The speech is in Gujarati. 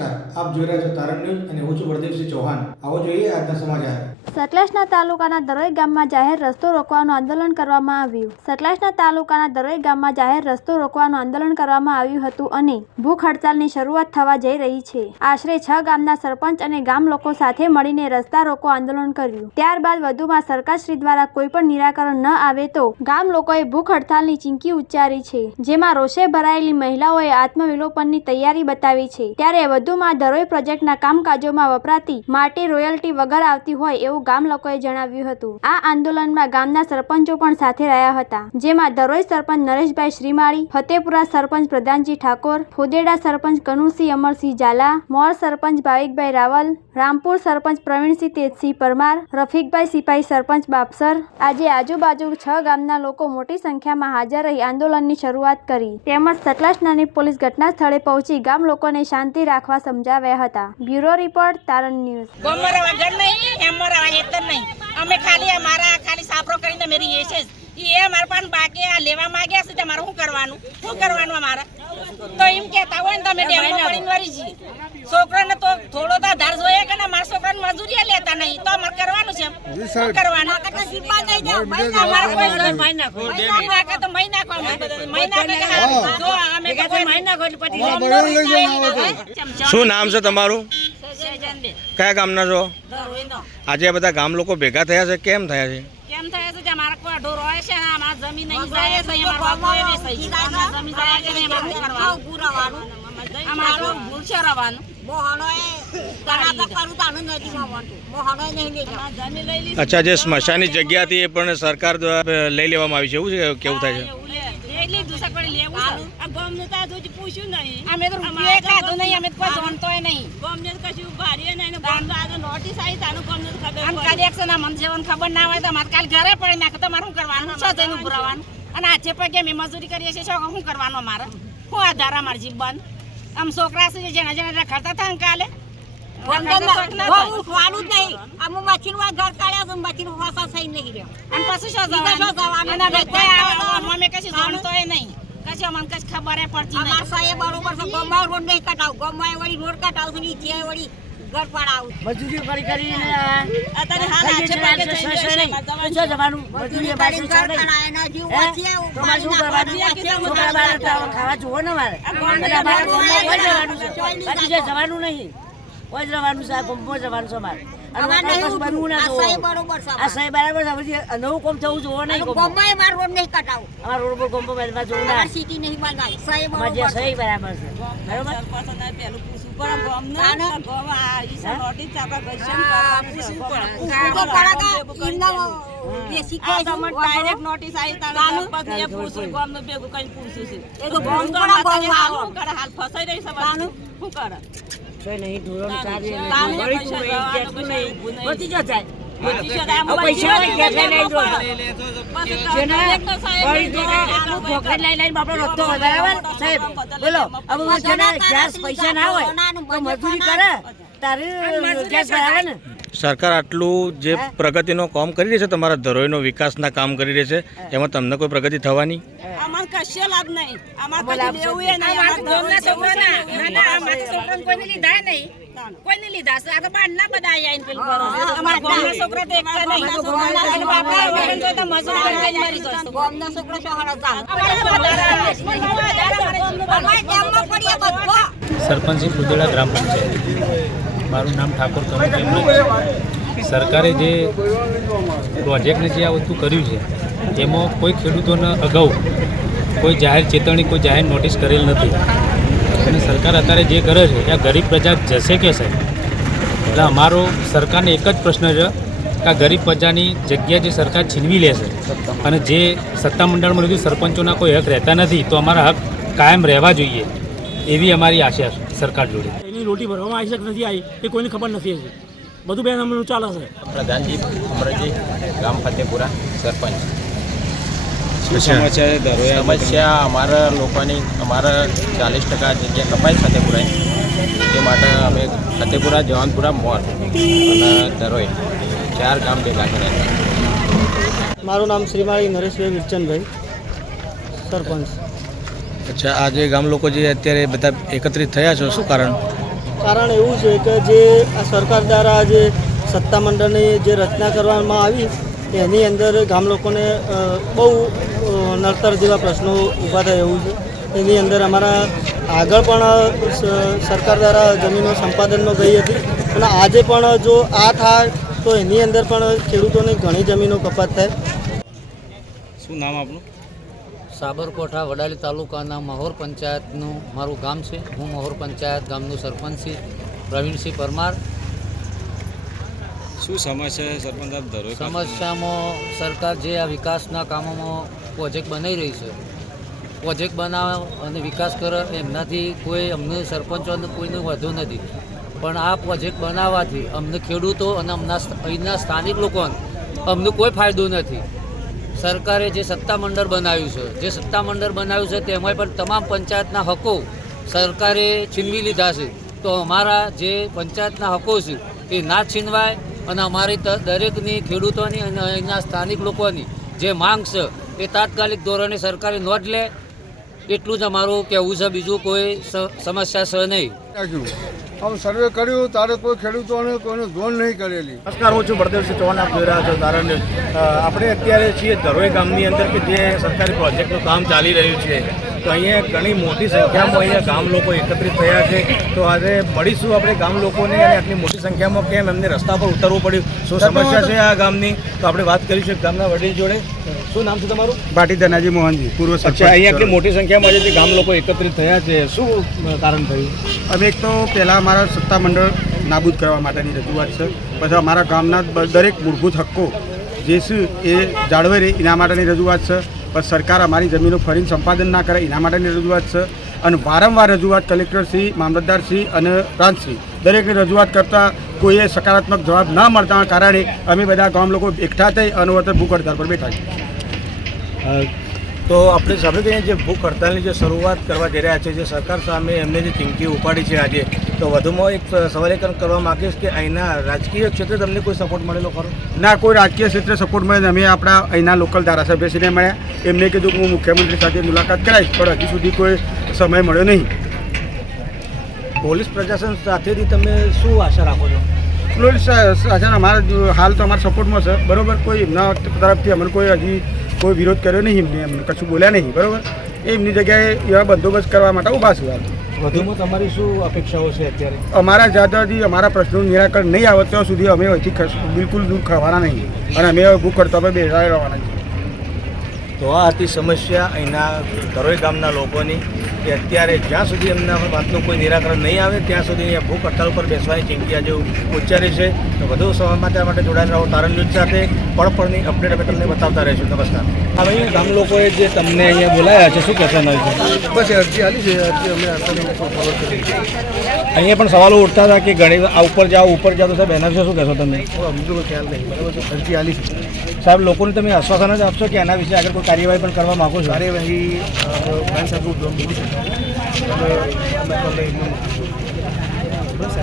નમસ્કાર, આપ જોઈ રહ્યા છો તારણ ન્યૂઝ અને હું છું પ્રદીપસિંહ ચૌહાણ। આવો જોઈએ આજના સમાચાર। સતલાસના તાલુકાના દરોઈ ગામમાં જાહેર રસ્તો રોકવાનું આંદોલન કરવામાં આવ્યું। સતલાસના તાલુકાના દરોઈ ગામમાં જાહેર રસ્તો રોકવાનું આંદોલન કરવામાં આવ્યું હતું અને ભૂખ હડતાલની શરૂઆત થવા જઈ રહી છે। આશરે 6 ગામના સરપંચ અને ગામ લોકો સાથે મળીને રસ્તા રોકો આંદોલન કર્યું। ત્યારબાદ વધુમાં સરકારશ્રી દ્વારા કોઈ પણ નિરાકરણ ન આવે તો ગામ લોકોએ ભૂખ હડતાલની ચીમકી ઉચ્ચારી છે, જેમાં રોષે ભરાયેલી મહિલાઓએ આત્મવિલોપનની તૈયારી બતાવી છે। ત્યારે વધુમાં દરોઈ પ્રોજેક્ટના કામકાજોમાં વપરાતી માટી રોયલ્ટી વગર આવતી હોય એવું ગામ લોકોએ જણાવ્યું હતું। આ આંદોલનમાં ગામના સરપંચો પણ સાથે રહ્યા હતા, જેમાં દરોઈ સરપંચ નરેશભાઈ શ્રીમાળી, ફતેપુરા સરપંચ પ્રધાનજી ઠાકોર, ફોદેડા સરપંચ કનુસિંહ અમરસિંહ ઝાલા, મોર સરપંચ ભાવિકભાઈ રાવલ, રામપુર સરપંચ પ્રવીણસિંહ તેજસિંહ પરમાર, રફીકભાઈ સિપાઈ સરપંચ બાપસર આજે આજુબાજુ 6 ગામના લોકો મોટી સંખ્યામાં હાજર રહી આંદોલનની શરૂઆત કરી તેમજ સતલાસનાની પોલીસ ઘટના સ્થળે પહોંચી ગામ લોકોને શાંતિ રાખવા સમજાવ્યા હતા। બ્યુરો રિપોર્ટ તારણ અમે ખાલી સાપરો કરીને મેરી એ છે એ અમાર પાન બાકી આ લેવા માંગ્યા છે તમારે શું કરવાનું અમારે તો એમ કહેતા હોય ને તમે ડેમમાં પડીને મરી જી છોકરાને તો થોડો તો આધાર જોઈએ કે મારા છોકરાને મજૂરી લેતા નહીં તો અમારે કરવાનું છે શું કરવાનું અમારે કોઈ મહિના તો મહિના શું નામ છે તમારું? કયા ગામના છો? આજે બધા ગામ લોકો ભેગા થયા છે, કેમ થયા છે? કેમ થયા છે? અમારા કોઈ ઢોર હોય છે ને અમારા જમીન નહીં જાય છે, અમારા બાપુએ વેચાઈ જમીન જાય છે ને અમારે કરવાનું પૂરાવાનું અમારું ભૂલ છે રવાનું અચ્છા, જે સ્મશાનની જગ્યા હતી એ પણ સરકાર દ્વારા લઈ લેવામાં આવી છે, એવું છે? કેવું થાય છે? ખબર ના હોય તો કાલ ઘરે પડી નાખે તમારે શું કરવાનું? શું પુરાવાનું? અને આજે પગે અમે મજૂરી કરીએ છીએ, શું કરવાનું? અમારે શું આધાર અમારે જીવન? આમ છોકરા છે જેના જેના ખર્ચા થાય કાલે ખબર પડતી મજૂરી કરીને ખાવા જુઓ ને મારે જવાનું નહીં, જવાનું છે, ગમો જવાનું છે મારે બનવું ના આ સાહેબ બરાબર નવું કોમ થવું જોવો નહીં, રોડ નહીં કટાવું અમારા રોડ પર ગમો જોવું ના સિટી નહીં બનાવી સાહેબ બરાબર છે નહીં ધોરણ પૈસા ના હોય તો મજૂરી કરે તારે ગેસ ભરાવે ને। સરકાર આટલું જે પ્રગતિનો કામ કરી રહી છે, તમારા ધરોઈનો વિકાસના કામ કરી રહી છે, એમાં તમને કોઈ પ્રગતિ થવાની? અમાર કશો લાભ નહીં, અમાર કોઈ લેવું એ નહીં, અમાર ગામના છોકરાના અમારા છોકરાને કોઈને લીધા નહીં, કોઈને લીધા છે આ તો બાર ના બધા આઈને પેલું કરો અમારા ગામના છોકરા તો એકતા નહીં અને બાપા વગર તો મજૂરી કરીને મરી જશે ગામના છોકરા શહરા જાય। સરપંચ ફુદેડા ગ્રામ પંચાયત, મારું નામ ઠાકોર કનુસિંહ। સરકારે જે પ્રોજેક્ટને જે આ વસ્તુ કર્યું છે એમાં કોઈ ખેડૂતોને અગાઉ કોઈ જાહેર ચેતવણી, કોઈ જાહેર નોટિસ કરેલ નથી અને સરકાર અત્યારે જે કરે છે ત્યાં ગરીબ પ્રજા જશે કે સાહેબ? એટલે અમારો સરકારને એક જ પ્રશ્ન છે કે આ ગરીબ પ્રજાની જગ્યા જે સરકાર છીનવી લેશે અને જે સત્તામંડળમાં લીધું સરપંચોના કોઈ હક રહેતા નથી, તો અમારા હક કાયમ રહેવા જોઈએ એવી અમારી આશા છે સરકાર જોડે। એની રોટી ભરવામાં આવી શકે નથી આવી એ કોઈને ખબર નથી હજી, બધું બેન અમનું ચાલે છે। પ્રધાનજી અમરજી, ગામ ફતેપુરા સરપંચ। સમસ્યા અમારા લોકોની, અમારા 40% જગ્યા કપાઈ ફતેપુરા, એ માટે અમે ફતેપુરા, જવાનપુરા, મોર અને દરોઈ 4 ગામ ભેગા કર્યા। મારું નામ શ્રીમાળી નરેશભાઈ વિરચંદભાઈ, સરપંચ। અચ્છા, આજે ગામ લોકો જે અત્યારે બધા એકત્રિત થયા છો, શું કારણ? કારણ એવું છે કે જે આ સરકાર દ્વારા જે સત્તામંડળની જે રચના કરવામાં આવી એની અંદર ગામ લોકોને બહુ નડતર જેવા પ્રશ્નો ઊભા થાય એવું છે. એની અંદર અમારા આગળ પણ સરકાર દ્વારા જમીનો સંપાદનમાં ગઈ હતી અને આજે પણ જો આ થાય તો એની અંદર પણ ખેડૂતોની ઘણી જમીનો કપાત થાય. શું નામ આપનું? સાબરકોઠા વડાલી તાલુકાના મહોર પંચાયતનું મારું ગામ છે. હું મહોર પંચાયત ગામનું સરપંચ શ્રી પ્રવીણસિંહ પરમાર. શું સમસ્યા છે સરપંચ આપ ધરોઈ? સમસ્યામાં સરકાર જે આ વિકાસના કામોમાં પ્રોજેક્ટ બનાવી રહી છે, પ્રોજેક્ટ બનાવ અને વિકાસ કરે એમનાથી કોઈ અમને સરપંચોને કોઈને વધુ નથી, પણ આ પ્રોજેક્ટ બનાવવાથી અમને ખેડૂતો અને અહીંના સ્થાનિક લોકોને અમને કોઈ ફાયદો નથી. સરકારે જે સત્તામંડળ બનાવ્યું છે, તેમાં પણ તમામ પંચાયતના હકો સરકારે છીનવી લીધા છે. તો અમારા જે પંચાયતના હકો છે એ ના છીનવાય અને અમારી દરેકની ખેડૂતોની અને અહીંના સ્થાનિક લોકોની જે માંગ છે એ તાત્કાલિક ધોરણે સરકારે નોંધ લે, એટલું જ અમારું કહેવું છે. બીજું કોઈ સમસ્યા છે નહીં. આમ સર્વે કર્યું ત્યારે કોઈ ખેડૂતોને કોઈને જોન નહીં કરેલી. નમસ્કાર, હું છું બળદેવસિંહ ચૌહાણ, આપ જોઈ રહ્યા છો તારણ ન્યૂઝ. આપણે અત્યારે છીએ ધરોઈ ગામની અંદર કે જે સરકારી પ્રોજેક્ટનું કામ ચાલી રહ્યું છે. તો અહીંયા ઘણી મોટી સંખ્યામાં અહીંયા ગામ લોકો એકત્રિત થયા છે. તો આજે મળીશું આપણે ગામ લોકોને અને આટલી મોટી સંખ્યામાં કેમ એમને રસ્તા પર ઉતરવું પડ્યું, શું સમસ્યા છે આ ગામની, તો આપણે વાત કરીશું ગામના વડીલ જોડે. શું નામ છે તમારું? ભાટી ધનાજી મોહનજી, પૂર્વ સરપંચ. અચ્છા, અહીંયા આટલી મોટી સંખ્યામાં જે ગામ લોકો એકત્રિત થયા છે, શું કારણ થયું? અમે એક તો પહેલાં અમારા સત્તામંડળ નાબૂદ કરવા માટેની રજૂઆત છે. પછી અમારા ગામના દરેક મૂળભૂત હક્કો જે છે એ જાળવાઈ રહે એના માટેની રજૂઆત છે. પણ સરકાર અમારી જમીનો ફરીને સંપાદન ના કરે એના માટેની રજૂઆત છે. અને વારંવાર રજૂઆત કલેક્ટરશ્રી, મામલતદારશ્રી અને પ્રાંતશ્રી દરેકની રજૂઆત કરતાં કોઈએ સકારાત્મક જવાબ ના મળતા કારણે અમે બધા ગામ લોકો એકઠા થઈ અને અત્યારે ભૂખ હડતાલ પર બેઠા છીએ. તો આપણે સાંભળ્યું કે જે ભૂખ હડતાલની જે શરૂઆત કરવા જઈ રહ્યા છે, જે સરકાર સામે એમને જે ચીમકી ઉપાડી છે આજે, તો વધુમાં એક સવાલ કરવા માગીશ કે અહીંના રાજકીય ક્ષેત્રે તમને કોઈ સપોર્ટ મળેલો ખરો? ના, કોઈ રાજકીય ક્ષેત્રે સપોર્ટ મળે. અમે આપણા અહીંના લોકલ ધારાસભ્યશ્રીને મળ્યા, એમને કીધું કે હું મુખ્યમંત્રી સાથે મુલાકાત કરાવીશ, પણ હજી સુધી કોઈ સમય મળ્યો નહીં. પોલીસ પ્રશાસન સાથેથી તમે શું આશા રાખો છો? પોલીસ શાસન અમારા હાલ તો અમારા સપોર્ટમાં છે, બરાબર. કોઈ એમના તરફથી અમને કોઈ હજી કોઈ વિરોધ કર્યો નહીં, એમને કશું બોલ્યા નહીં, બરાબર. એમની જગ્યાએ એવા બંદોબસ્ત કરવા માટે ઊભા છે. વધુમાં તમારી શું અપેક્ષાઓ છે અત્યારે? અમારા જ્યાદાથી અમારા પ્રશ્નોનું નિરાકરણ નહીં આવે ત્યાં સુધી અમે અહીંથી બિલકુલ દૂર ખાવાના નહીં અને અમે ભૂખ હડતાલ પર બેસા રહેવાના છીએ. તો આ હતી સમસ્યા અહીંના ધરોઈ ગામના લોકોની કે અત્યારે જ્યાં સુધી એમના વાતનું કોઈ નિરાકરણ નહીં આવે ત્યાં સુધી અહીંયા ભૂખ હડતાલ પર બેસવાની ચીમકી આજે ઉચ્ચારી છે. તો વધુ સમાચાર માટે જોડાયેલા રહો તારણ ન્યૂઝ સાથે. પળપળની અપડેટ અમે તમને બતાવતા રહીશું. નમસ્કાર. હવે ગામ લોકોએ જે તમને અહીંયા બોલાયા છે, શું કહેશો? બસ અરજી આલી છે, અરજી અમે અહીંયા પણ સવાલો ઉઠતા હતા કે ઘણી આ ઉપર જાઓ તો સાહેબ એના વિશે શું કહેશો તમે? અમને કોઈ ખ્યાલ નહીં, બરાબર છે. અરજી આલી છે સાહેબ. લોકોને તમે આશ્વાસન જ આપશો કે એના વિશે આગળ કોઈ કાર્યવાહી પણ કરવા માગો છો? કાર્યવાહી બસ